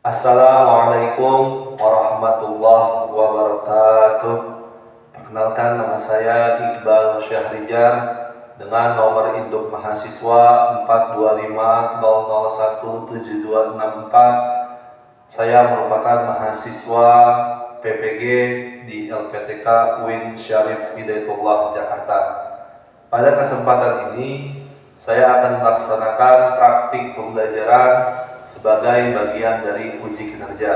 Assalamualaikum warahmatullahi wabarakatuh. Perkenalkan, nama saya Iqbal Syahrijar dengan nomor induk mahasiswa 425001724. Saya merupakan mahasiswa PPG di LPTK UIN Syarif Hidayatullah Jakarta. Pada kesempatan ini saya akan melaksanakan praktik pembelajaran sebagai bagian dari uji kinerja.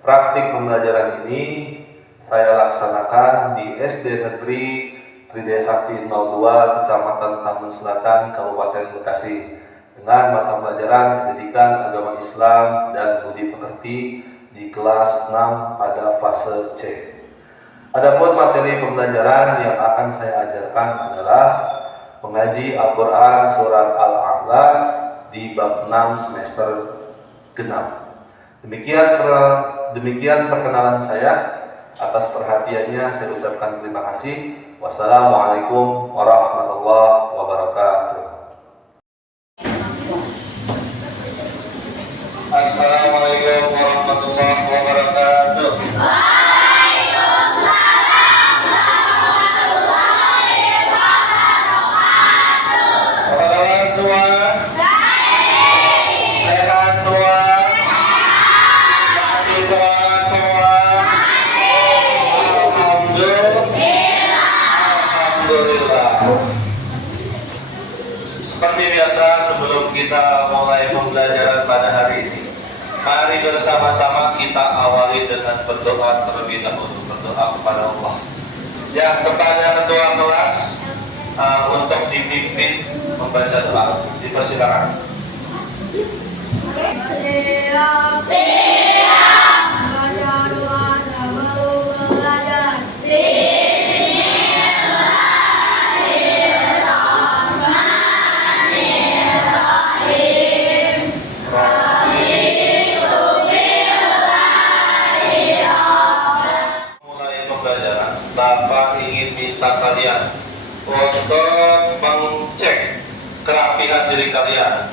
Praktik pembelajaran ini saya laksanakan di SD Negeri Tridaya Sakti 02, Kecamatan Taman Selatan, Kabupaten Bekasi, dengan mata pelajaran Pendidikan Agama Islam dan Budi Pekerti di kelas 6 pada fase C. Adapun materi pembelajaran yang akan saya ajarkan adalah mengaji Al-Quran Surat Al-A'la di bab 6 semester genap. Demikian perkenalan saya. Atas perhatiannya saya ucapkan terima kasih. Wassalamualaikum warahmatullahi wabarakatuh. Assalamualaikum warahmatullahi wabarakatuh. Seperti biasa, sebelum kita mulai pembelajaran pada hari ini, mari bersama-sama kita awali dengan berdoa terlebih dahulu, berdoa kepada Allah. Ya, kepada ketua kelas untuk dipimpin membaca doa. Dipersilakan. Bapak ingin minta kalian untuk mengecek kerapihan diri kalian.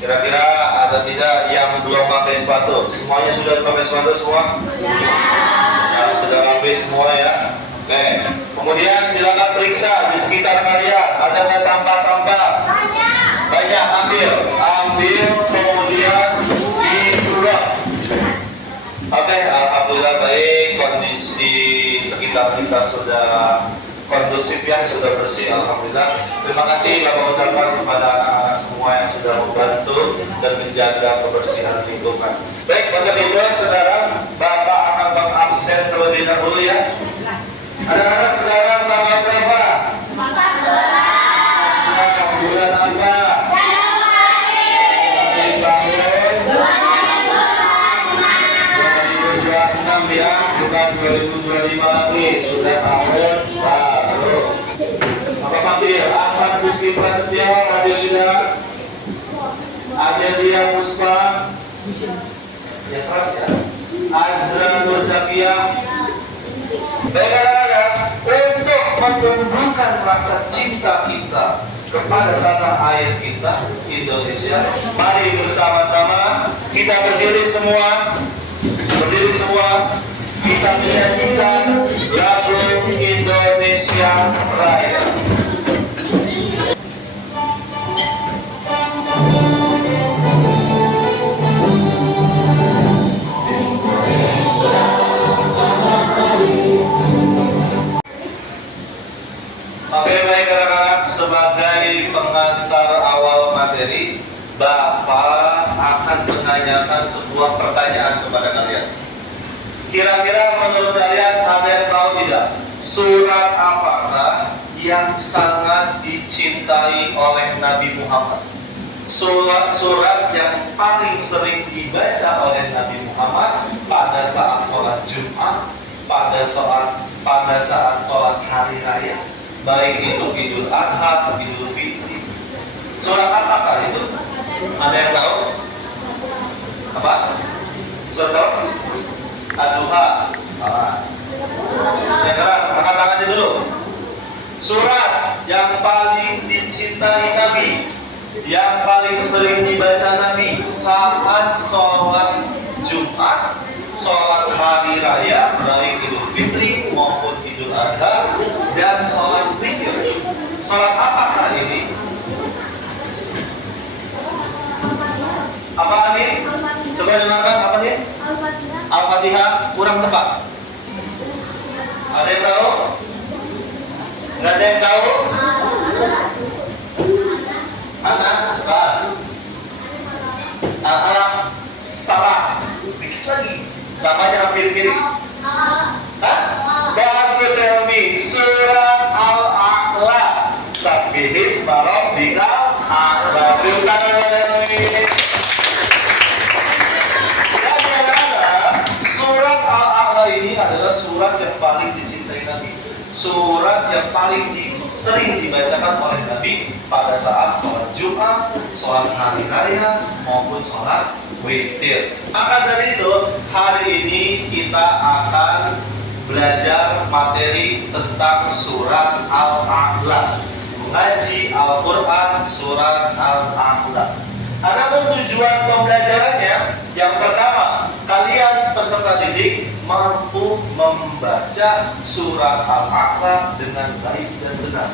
Kira-kira ada tidak yang belum pakai sepatu? Semuanya sudah pakai sepatu semua? Ya, sudah rapi semua ya. Oke. Kemudian silakan periksa di sekitar kalian ada nggak sampah-sampah? Banyak. Ambil kemudian dibuang. Oke, alhamdulillah baik, kondisi sekitar kita sudah kondusif ya, sudah bersih, alhamdulillah. Terima kasih Bapak ucapkan kepada anak-anak semua yang sudah membantu dan menjaga kebersihan lingkungan. Baik, untuk itu saudara, Bapak akan mengabsen terlebih dahulu ya. Anak-anak sekarang tanggal berapa? 14. Bulan apa? Ya, bukan 2025 lagi, sudah tahun baru. Apa panggil? Ahmad Rizky Prasetyo, hadir tidak? Ada dia Puspa, ya keras ya. Azra Nurzakia. Baik anak-anak, untuk menumbuhkan rasa cinta kita kepada tanah air kita, Indonesia, mari bersama-sama kita berdiri semua, kita menyanyikan lagu Indonesia Raya. Oke, baik anak-anak, sebagai pengantar awal materi, Bapak akan menanyakan sebuah pertanyaan kepada kalian. Kira-kira menurut kalian ada yang tahu tidak? Surat apakah yang sangat dicintai oleh Nabi Muhammad? Surat yang paling sering dibaca oleh Nabi Muhammad pada saat sholat Jumat, pada saat sholat hari raya, baik itu Idul Adha, Idul Fitri. Surat apakah itu? Ada yang tahu? Apa? Surat apa? Ad-Duha. Salah. Yang keras, angkat tangannya dulu. Surat yang paling dicintai Nabi, yang paling sering dibaca Nabi saat sholat sholat hari raya baik Idul Fitri maupun Idul Adha, dan sholat witir. Sholat apa hari ini? Apa nih? Coba dengarkan apa nih? Al-Fatihah. Kurang tepat. Ada yang tahu? Nggak ada yang tahu? Anas, tepat. Al-Alaq, salah. Dikit lagi. Namanya hampir mirip. Hah? Bagus Helmi. Surat Al-A'la. Sabbihisma rabbikal a'la. Beri tangan Helmi. Surat Al-A'la ini adalah surat yang paling dicintai Nabi. Surat yang paling sering dibacakan oleh Nabi pada saat sholat Jumat, sholat hari raya, maupun sholat witir. Maka dari itu, hari ini kita akan belajar materi tentang surat Al-A'la. Mengaji Al-Quran surat Al-A'la. Adapun tujuan pembelajarannya, yang pertama, kalian peserta didik mampu membaca surat Al-A'la dengan baik dan benar.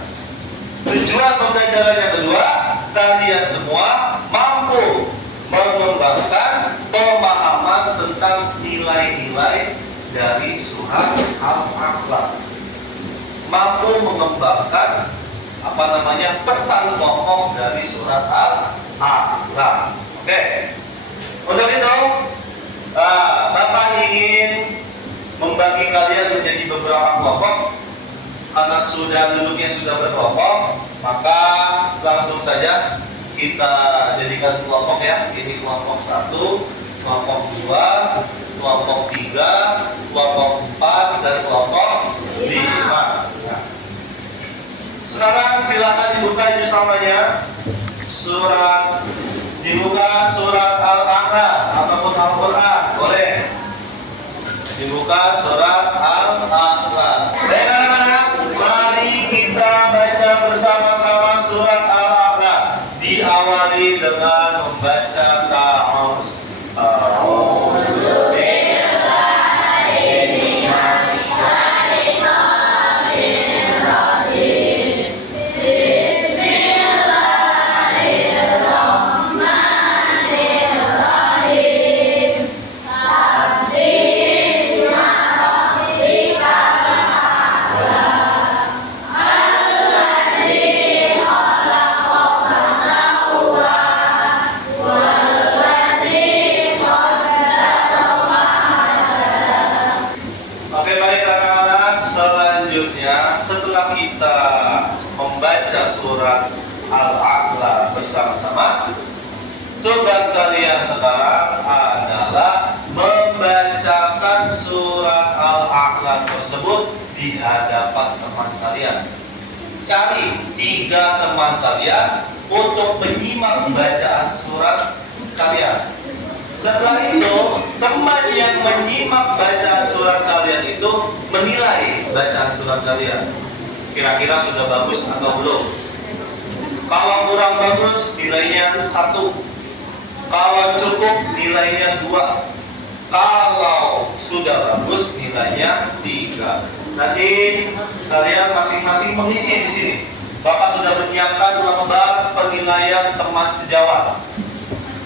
Tujuan pembelajaran yang kedua, kalian semua mampu mengembangkan pemahaman tentang nilai-nilai dari surat Al-A'la. Mampu mengembangkan pesan pokok dari surat Al-A'la. Oke. Untuk itu, Bapak ingin membagi kalian menjadi beberapa kelompok. Karena duduknya sudah berkelompok, maka langsung saja kita jadikan kelompok ya. Ini kelompok 1, kelompok 2, kelompok 3, kelompok 4, dan kelompok 5. Sekarang silakan dibuka samanya dibuka surat Al-A'la ataupun Al-Quran, boleh dibuka surat Al-A'la. Baik anak-anak, mari kita baca bersama-sama surat Al-A'la. Diawali dengan membaca ta'awuz. Setelah kita membaca surat Al-A'la bersama-sama, tugas kalian sekarang adalah membacakan surat Al-A'la tersebut di hadapan teman kalian. Cari 3 teman kalian untuk menyimak bacaan surat kalian. Setelah itu, teman yang menyimak bacaan surat kalian itu menilai bacaan surat kalian. Kira-kira sudah bagus atau belum? Kalau kurang bagus, nilainya 1. Kalau cukup, nilainya 2. Kalau sudah bagus, nilainya 3. Nanti kalian masing-masing mengisi di sini. Bapak sudah menyiapkan lembar penilaian teman sejawat.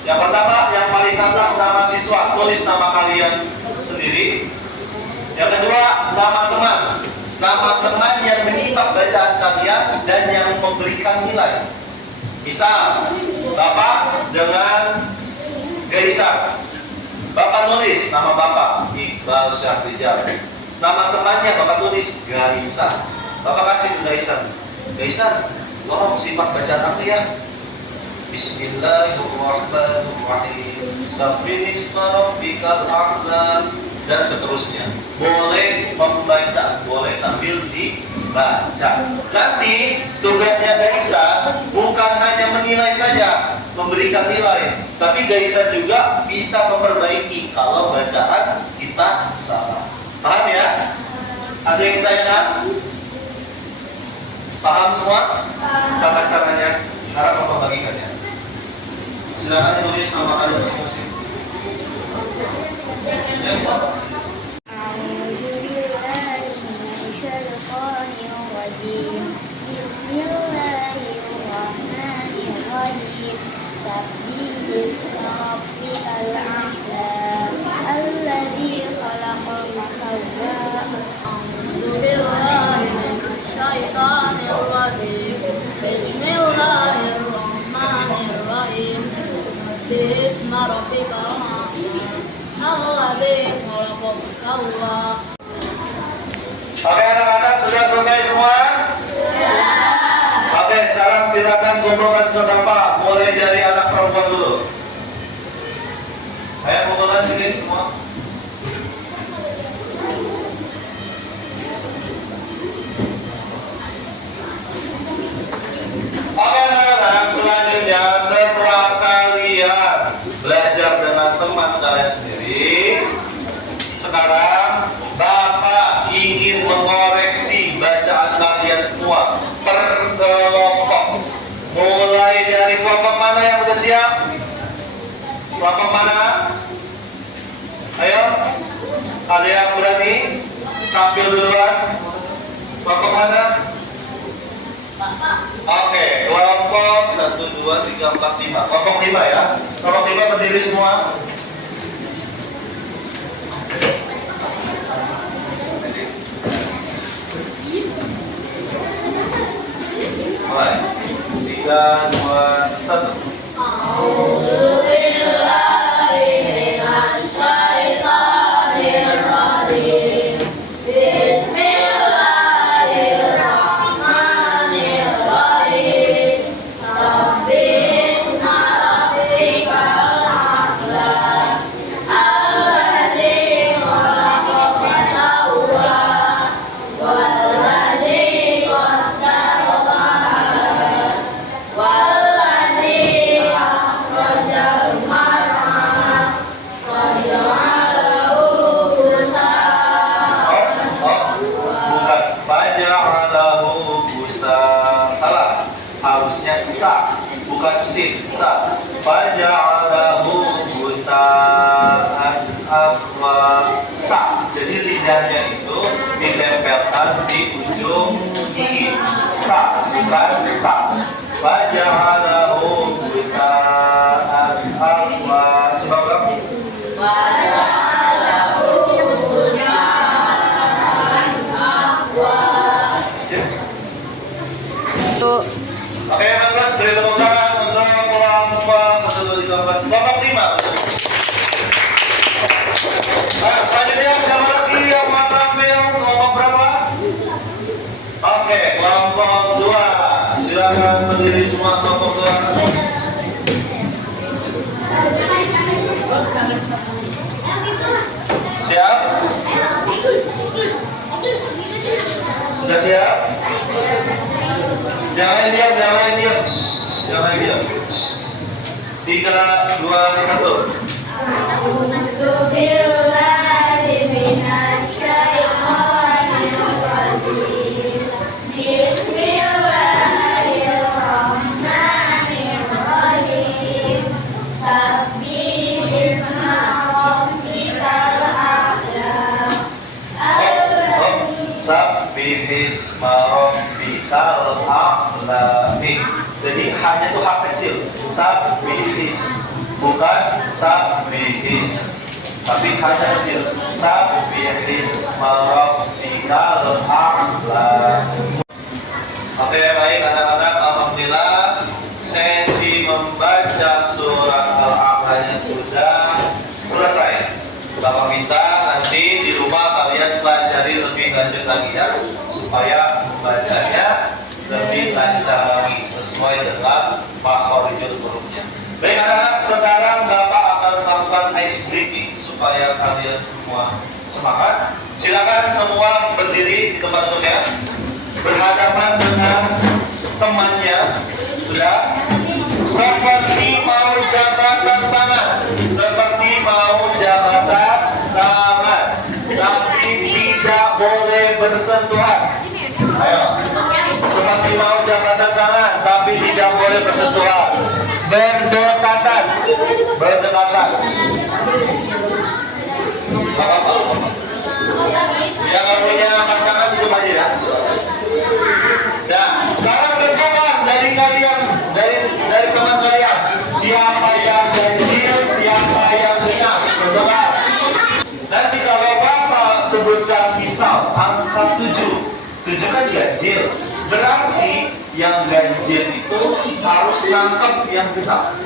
Yang pertama, yang paling atas nama siswa, tulis nama kalian sendiri. Yang kedua, nama teman. Nama teman yang menyimak bacaan kalian dan yang memberikan nilai. Misal, Bapak dengan Gaisa. Bapak nulis nama Bapak, Iqbal Syahrijal. Nama temannya Bapak tulis Gaisa. Bapak kasih ke Gaisa. Gaisa, tolong simak bacaan aku ya. Bismillahirrahmanirrahim. Sabbihisma rabbikal a'la, dan seterusnya. Boleh membaca, boleh sambil dibaca. Nanti tugasnya Gaisa bukan hanya menilai saja, memberikan nilai, tapi Gaisa juga bisa memperbaiki kalau bacaan kita salah. Paham ya? Ada yang tanyakan? Paham semua? Tata caranya? Sekarang Bapak bagikan ya. Silakan tulis nama kalian masing-masing. فسوى. Oke anak-anak, sudah selesai semua? Oke, sekarang silakan kumpulkan ke Bapak. Mulai dari anak perempuan dulu. Ayo kumpulkan sini semua. Oke anak-anak, selanjutnya setelah kalian belajar dengan teman kalian sendiri, sekarang Bapak ingin mengoreksi bacaan kalian semua per kelompok. Mulai dari kelompok mana yang sudah siap? Kelompok mana? Ayo, ada yang berani tampil duluan? Kelompok mana? Oke, kelompok 1, 2, 3, 4, 5. Kelompok 5 ya. Kelompok 5 berdiri semua. Mulai. 3, 2, 1. Harusnya kita, bukan sin, kita. Faja'alahu guta'an ahwa ta. Jadi lidahnya itu ditempelkan di ujung gigi. Ta, bukan sa. Faja'alahu guta'an ahwa. Coba ulang. Faja'alahu guta'an ahwa. Tuh. Oke, terus beri tepuk tangan untuk kelompok 1, 2, 3, 4, kelompok 5. Nah, selanjutnya siapa lagi yang mau tampil? Kelompok berapa? Oke, kelompok 2. Silakan berdiri semua kelompok 2. Siap? Sudah siap? Jangan diam, jangan diam. Jangan diam. 3, 2, 1. Bisma rabbikal a'la. Jadi hanya itu hak kecil. Sabbihis, bukan sabbihis, tapi hanya kecil. Sabbihis rabbikal a'la. Oke, baik anak-anak, alhamdulillah sesi membaca surat Al-A'lanya sudah selesai. Bapak minta nanti di rumah kalian pelajari lebih lanjut lagi ya, supaya bacanya lebih lancar lagi sesuai dengan Pak Horizon hurufnya. Baik anak-anak, sekarang Bapak akan melakukan ice breaking supaya kalian semua semangat. Silakan semua berdiri di tempat duduknya, berhadapan dengan temannya. Sudah? Seperti mau jabatan tangan, seperti mau jabatan tangan, tapi tidak boleh bersentuhan. Ayo, seperti mau jabatan tangan, tapi tidak boleh bersentuhan. Berdekatan, berdekatan. Yang punya pasangan cuma aja ya. Nah, sekarang berkembang dari kalian, dari teman kalian, siapa yang ganjil, siapa yang genap, berdoa. Nanti kalau Bapak sebutkan misal angka 7 kan ganjil, berarti yang ganjil itu harus nangkep yang genap.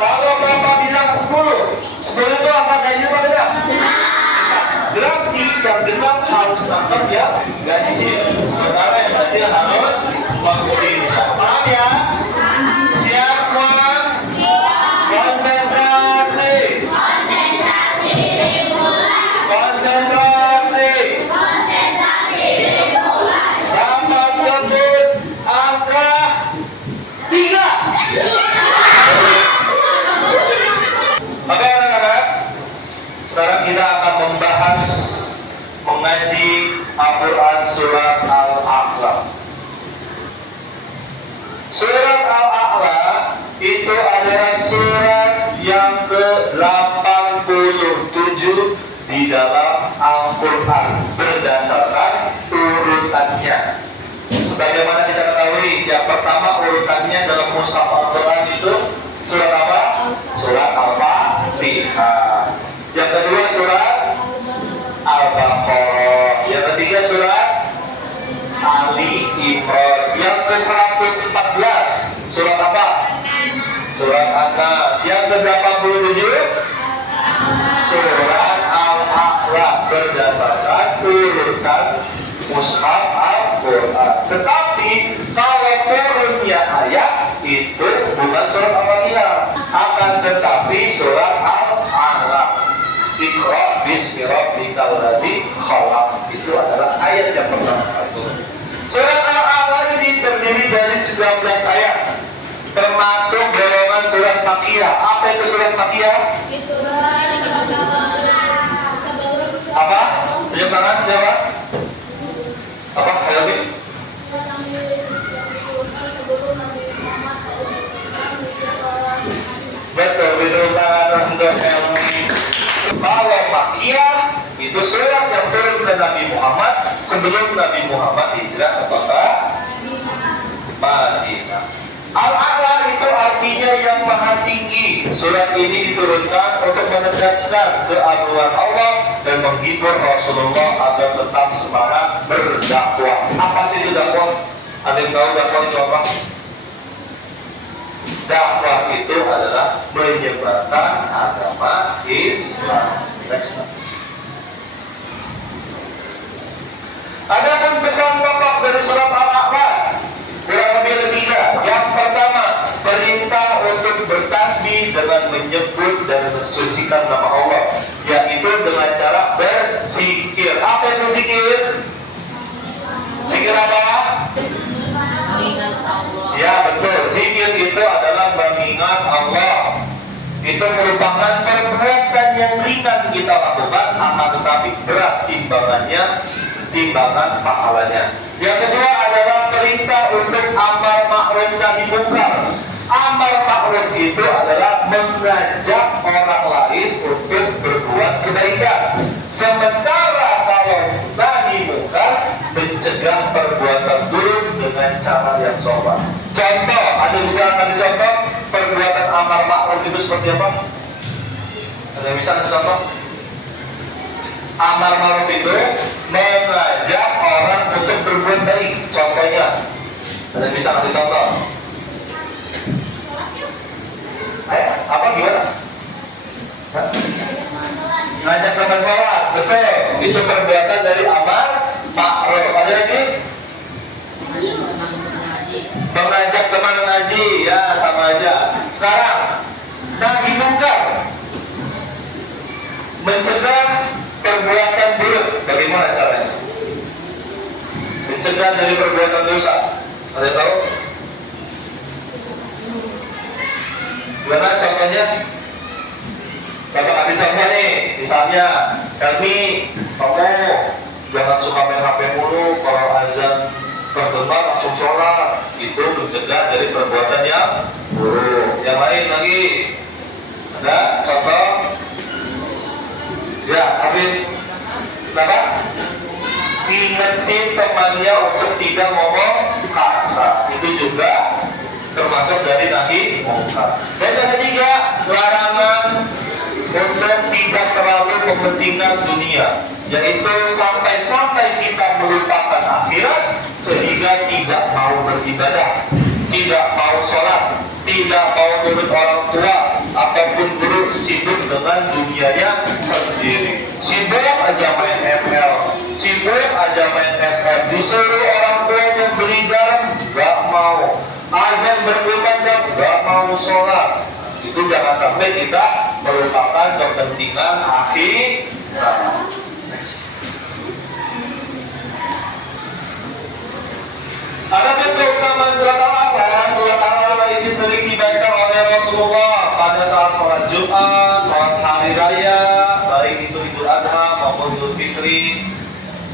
Kalau Bapak bilang 10 itu angka ganjil apa tidak? harus nangkep ya gaji. Sementara yang kecil harus mengikuti. Paham ya? Siap semua? Konsentrasi. Konsentrasi. Bapak sebut angka 3. Oke anak-anak, sekarang kita akan membahas mengaji Al-Quran surat Al-A'la. Surat Al-A'la itu adalah surat yang ke-87 di dalam Al-Quran berdasarkan urutannya. Sebagaimana kita ketahui, yang pertama urutannya dalam mushaf Al-Quran itu surat apa? Surat Al-Fatihah. Yang kedua surat Al-Baqarah. Yang ketiga surat Ali Imran. Yang ke-114 surat apa? Surat An-Nas. Yang ke-87 surat Al-A'la berdasarkan urutan mushaf Al-Quran. Tetapi kalau turunnya ayat itu bukan surat Al-Fatihah, akan tetapi surat Al-A'la. Iqra bismi rabbikal ladzi khalaq, itu adalah ayat yang pertama. Surat Al-A'la ini terdiri dari 19 ayat, termasuk golongan surat Makkiyah. Apa itu surat Makkiyah? Apa? Tunjuk tangan siapa? Apa? Ayo lagi. Betul, tunjuk tangan untuk kalau Makkiyah itu surat yang turun ke Nabi Muhammad sebelum Nabi Muhammad hijrah ke kota Madinah. Al-A'la itu artinya yang maha tinggi. Surat ini diturunkan untuk menegaskan keagungan Allah dan menghibur Rasulullah agar tetap semangat berdakwah. Apa sih itu dakwah? Ada yang tahu dakwah itu apa? Dakwah itu adalah menyebarkan agama Islam. Adapun pesan pokok dari surat Al-A'la kurang lebih tiga. Yang pertama, perintah untuk bertasbih dengan menyebut dan mensucikan nama Allah, yaitu dengan cara berzikir. Apa itu zikir? Zikir apa? Ya betul, zikir itu adalah mengingat Allah. Itu merupakan perbuatan yang ringan kita lakukan, akan tetapi berat timbangan pahalanya. Yang kedua adalah perintah untuk amar ma'ruf nahi munkar. Amar ma'ruf itu adalah mengajak orang lain untuk berbuat kebaikan. Sementara kalau nahi munkar mencegah perbuatan buruk dengan cara yang sopan. Contoh, ada yang bisa kasih contoh perbuatan amar ma'ruf itu seperti apa? Ada yang bisa kasih contoh? Amar ma'ruf itu mengajak orang untuk berbuat baik. Contohnya, ada yang bisa kasih contoh? Ayo, apa gimana? Ngajak teman sholat, betul. Itu perbuatan dari amar ma'ruf. Ada lagi? Mengajak teman ngaji, ya sama aja. Sekarang, nahi munkar, mencegah perbuatan buruk. Bagaimana caranya? Mencegah dari perbuatan dosa. Ada yang tahu? Gimana contohnya? Saya kasih contoh nih. Misalnya, kamu jangan suka main HP mulu. Kalau azan terdengar langsung sholat. Itu mencegah dari perbuatan yang buruk. Yang lain lagi, ada contoh? Ya, habis. Kenapa? Ingetin temannya untuk tidak ngomong kasar. Itu juga termasuk dari nahi munkar. Dan yang ketiga, larangan untuk tidak terlalu kepentingan dunia, yaitu sampai-sampai kita melupakan akhirat sehingga tidak mau beribadah, tidak mau sholat, tidak mau nurut orang tua, ataupun buruk sibuk dengan dunianya sendiri. Sibuk aja main ML, sibuk Disuruh orang tuanya beli garam, nggak mau. Azan berkumandang, nggak mau sholat. Itu jangan sampai kita melupakan kepentingan akhirat. Ada keutamaan surat Al-A'la. Surat Al-A'la ini sering dibaca oleh Rasulullah pada saat sholat Jumat, sholat hari raya, baik itu Idul Adha maupun Idul Fitri.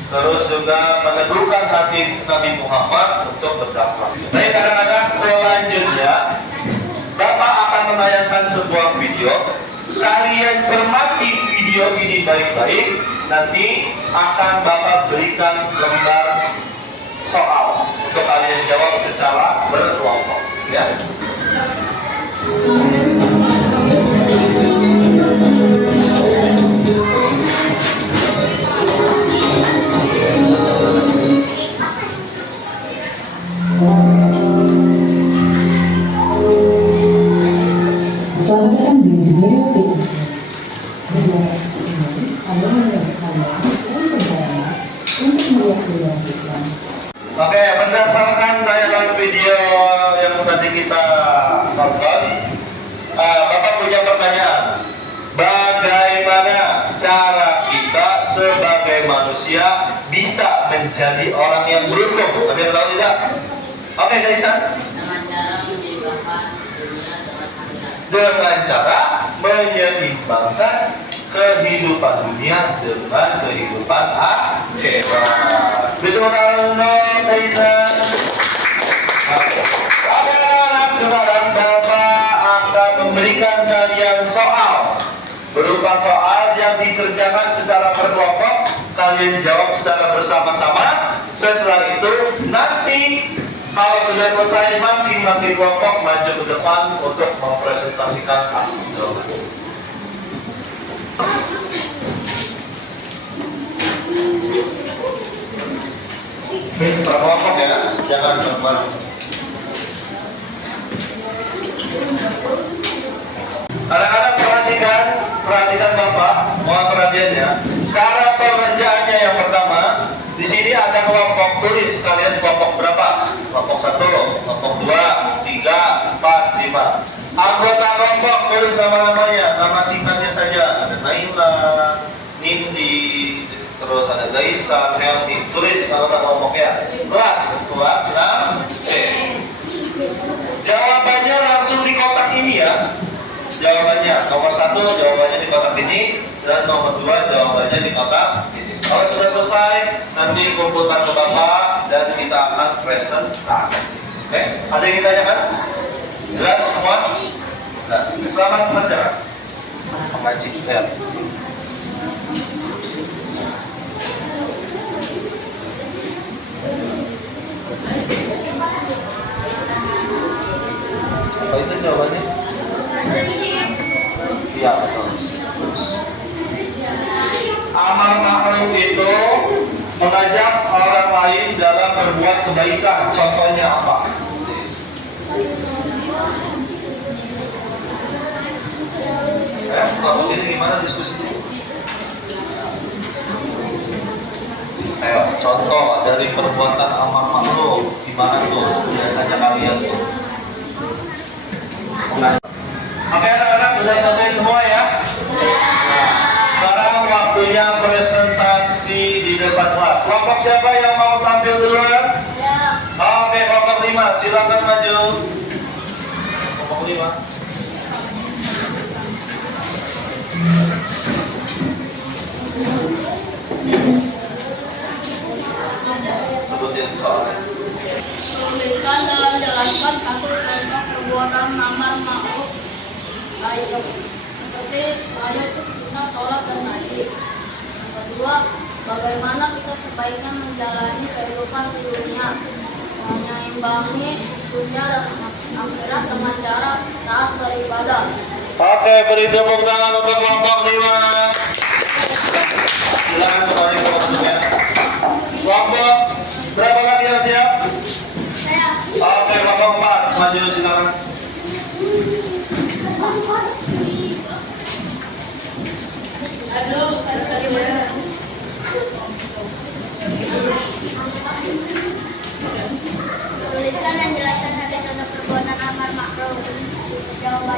Terus juga meneguhkan hati Nabi Muhammad untuk berdakwah. Baik anak-anak, selanjutnya Bapak akan menayangkan sebuah video. Kalian cermati video ini baik-baik. Nanti akan Bapak berikan lembar soal untuk kalian jawab secara berkelompok. Ya. Oke, berdasarkan tayangan video yang tadi kita tonton, Bapak punya pertanyaan. Bagaimana cara kita sebagai manusia bisa menjadi orang yang beruntung? Ada yang tahu tidak? Oke, Kaisan. Dengan cara menyeimbangkan kehidupan dunia dengan kehidupan akhirat. Betul kan, Kaisan? Anak-anak, sekarang Bapak akan memberikan kalian soal berupa soal yang dikerjakan secara berkelompok. Kalian jawab secara bersama-sama. Setelah itu nanti kalau sudah selesai, masing-masing kelompok maju ke depan untuk mempresentasikan hasil. Per kelompok ya, jangan bareng. Anak-anak perhatikan Bapak, mohon perhatiannya. Cara pengerjaannya yang pertama, di sini ada kelompok tulis. Kalian kelompok berapa? Kelompok 1, kelompok 2, 3, 4, 5. Anggota kelompok tulis nama-namanya, nama singkatnya saja. Ada Naila, Nindi, terus ada Gaisa, Helmi. Tulis anggota kelompoknya. Kelas 6C. Jawabannya langsung di kotak ini ya. Jawabannya nomor 1 jawabannya di kotak ini, dan nomor 2 jawabannya di kotak ini. Kalau sudah selesai, nanti kumpulkan ke Bapak dan kita akan presentasi. Oke? Ada yang ditanyakan? Jelas semua? Jelas. Selamat mengerjakan. Pemancing lihat. Apa itu jawabannya? Iya, betul. Amal ma'ruf itu mengajak orang lain dalam berbuat kebaikan. Contohnya apa? Kalau ini gimana diskusinya? Ayo, contoh dari perbuatan amal ma'ruf gimana tuh biasanya kalian tuh? Oke anak-anak, sudah selesai semua ya? Nah, sekarang waktunya presentasi di depan kelas. Kelompok siapa yang mau tampil duluan? Ya. Oke, kelompok 5, silakan maju. Kelompok 5. Sebutin soalnya. Tuliskan dan jelaskan satu contoh perbuatan amar ma'ruf baik seperti ayat kita sholat dan haji. Yang kedua, bagaimana kita sebaiknya menjalani kehidupan di dunia, menyeimbangi dunia dan akhirat dengan cara taat beribadah. Oke, beri tepuk tangan untuk kelompok 5. Silakan kembali ke waktunya. Kelompok berapa kalian siap? Oke, kelompok 4 maju silakan.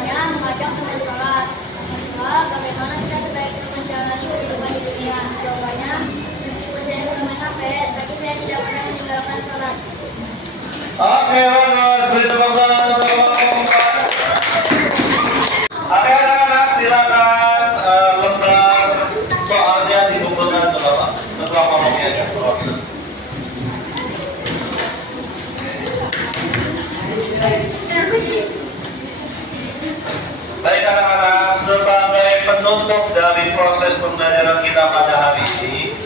Keduanya, mengajak untuk sholat. Yang kedua, bagaimana kita sebaiknya menjalani kehidupan di dunia. Jawabannya, meskipun saya suka main HP, tapi saya tidak pernah meninggalkan sholat. Oke, bagus. Beri tepuk tangan untuk Bapak. Oke, anak-anak, silakan lembar soalnya dikumpulkan ke Bapak. Ketua panitia aja. Baik anak-anak, sebagai penutup dari proses pembelajaran kita pada hari ini,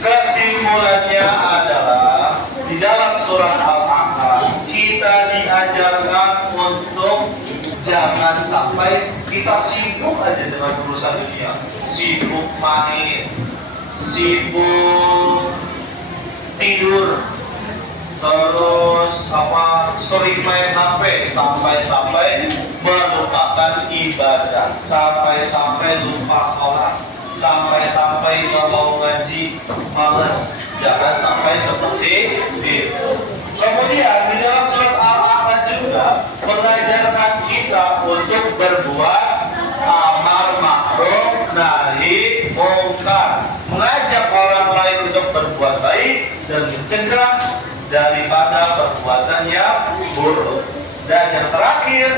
kesimpulannya adalah di dalam surat Al-A'raf kita diajarkan untuk jangan sampai kita sibuk aja dengan urusan dunia, sibuk main, sibuk tidur, terus sering main HP sampai melupakan ibadah, sampai lupa sholat, sampai nggak mau ngaji, males. Jangan sampai seperti itu. Kemudian di dalam surat Al-A'raf juga mengajarkan kita untuk berbuat amar ma'ruf nahi mungkar, mengajak orang lain untuk berbuat baik dan mencegah daripada perbuatan yang buruk. Dan yang terakhir,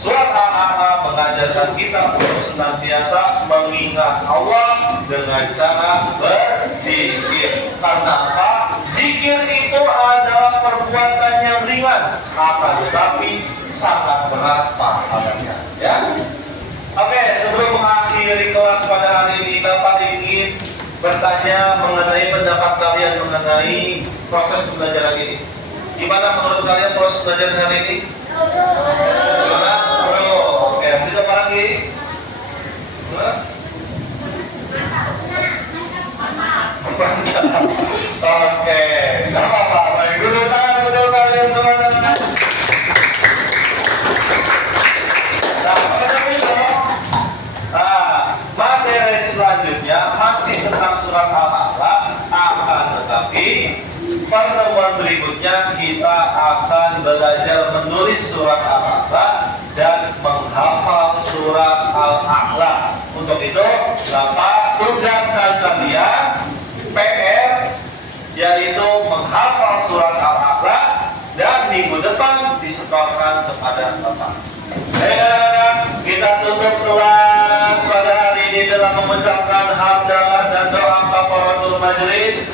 surat Al-A'raf mengajarkan kita untuk senantiasa mengingat Allah dengan cara berzikir. Karena apa? Zikir itu adalah perbuatan yang ringan, akan tetapi sangat berat pahalanya. Ya. Oke, sebelum mengakhiri kelas pada hari ini, Bapak ingin bertanya mengenai pendapat kalian mengenai proses pembelajaran ini. Gimana menurut kalian proses pembelajaran hari ini? Gimana? Seru. Oke, bisa apa lagi? Oke, sama Pak. Baik, dulu tangan betul kalian semua. Materi selanjutnya masih tentang surat Al-A'raf, akan tetapi pertemuan berikutnya kita akan belajar menulis surat Al-A'raf dan menghafal surat Al-A'raf. Untuk itu, Bapak tugaskan kalian PR yaitu menghafal surat Al-A'raf dan minggu depan disetorkan kepada Bapak. Baik, kita tutup kelas pada hari ini dengan mengucapkan hamdalah dan doa kafaratul majelis.